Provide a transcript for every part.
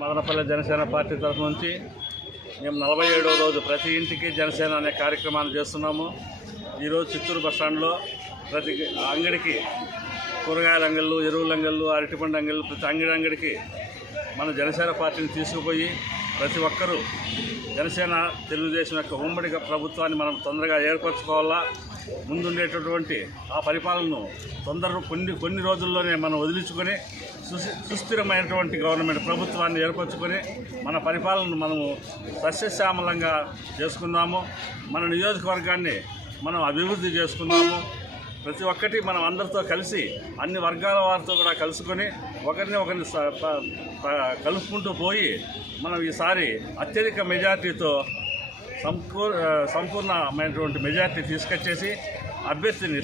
Madanapalle Janasena party తరఫు నుంచి మేము 47వ రోజు ప్రతి ఇంటికి జనసేన అనే కార్యక్రమాన్ని చేస్తున్నాము. ఈరోజు చిత్తూరు బస్టాండ్లో ప్రతి అంగడికి కూరగాయల అంగళ్ళు, ఎరువుల అంగళ్ళు, అరటిపండు అంగళ్ళు, ప్రతి అంగడికి మన జనసేన పార్టీని తీసుకుపోయి ప్రతి ఒక్కరూ జనసేన తెలుగుదేశం యొక్క ఉమ్మడి ప్రభుత్వాన్ని మనం తొందరగా ఏర్పరచుకోవాలా. ముందుండేటటువంటి ఆ పరిపాలనను కొన్ని రోజుల్లోనే మనం వదిలించుకొని సుస్థిరమైనటువంటి గవర్నమెంట్ ప్రభుత్వాన్ని ఏర్పరచుకొని మన పరిపాలనను మనము సస్యశ్యామలంగా చేసుకుందాము. మన నియోజకవర్గాన్ని మనం అభివృద్ధి చేసుకుందాము. ప్రతి ఒక్కటి మనం అందరితో కలిసి అన్ని వర్గాల వారితో కూడా కలుసుకొని ఒకరిని కలుపుకుంటూ పోయి మనం ఈసారి అత్యధిక మెజార్టీతో సంపూర్ణమైనటువంటి మెజార్టీ తీసుకొచ్చేసి అభ్యర్థిని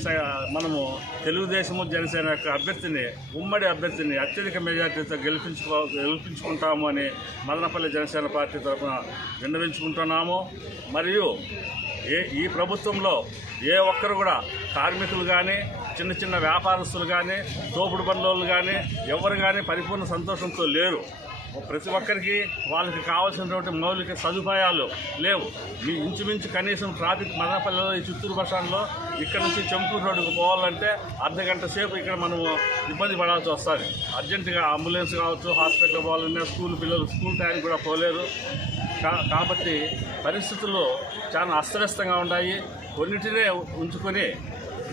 మనము తెలుగుదేశము జనసేన యొక్క అభ్యర్థిని ఉమ్మడి అభ్యర్థిని అత్యధిక మెజార్టీతో గెలిపించుకుంటాము అని మదనపల్లి జనసేన పార్టీ తరఫున విన్నవించుకుంటున్నాము. మరియు ఈ ప్రభుత్వంలో ఏ ఒక్కరు కూడా కార్మికులు కానీ, చిన్న వ్యాపారస్తులు కానీ, తోపుడు బండ్లోళ్ళు కానీ ఎవరు కానీ పరిపూర్ణ సంతోషంతో లేరు. ప్రతి ఒక్కరికి వాళ్ళకి కావాల్సినటువంటి మౌలిక సదుపాయాలు లేవు. మీ ఇంచుమించు కనీసం ట్రాఫిక్ మదనపల్లిలో ఈ చిత్తూరు బస్టాండ్లో ఇక్కడ నుంచి చెంపూరు రోడ్డుకు పోవాలంటే అర్ధగంట సేపు ఇక్కడ మనము ఇబ్బంది పడాల్సి వస్తుంది. అర్జెంటుగా అంబులెన్స్ కావచ్చు, హాస్పిటల్ పోవాలన్నా పిల్లలు స్కూల్ టైంకి కూడా పోలేరు. కాబట్టి పరిస్థితులు చాలా అస్తవ్యస్తంగా ఉన్నాయి. కొన్నిటినే ఉంచుకొని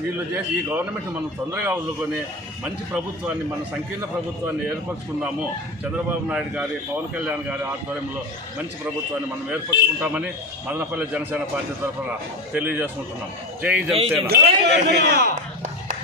వీళ్ళు చేసి ఈ గవర్నమెంట్ మనం తొందరగా వదులుకొని మంచి ప్రభుత్వాన్ని, మన సంకీర్ణ ప్రభుత్వాన్ని ఏర్పరచుకుందాము. చంద్రబాబు నాయుడు గారి, పవన్ కళ్యాణ్ గారి ఆధ్వర్యంలో మంచి ప్రభుత్వాన్ని మనం ఏర్పరచుకుంటామని మదనపల్లి జనసేన పార్టీ తరఫున తెలియజేసుకుంటున్నాం. జై జనసేన.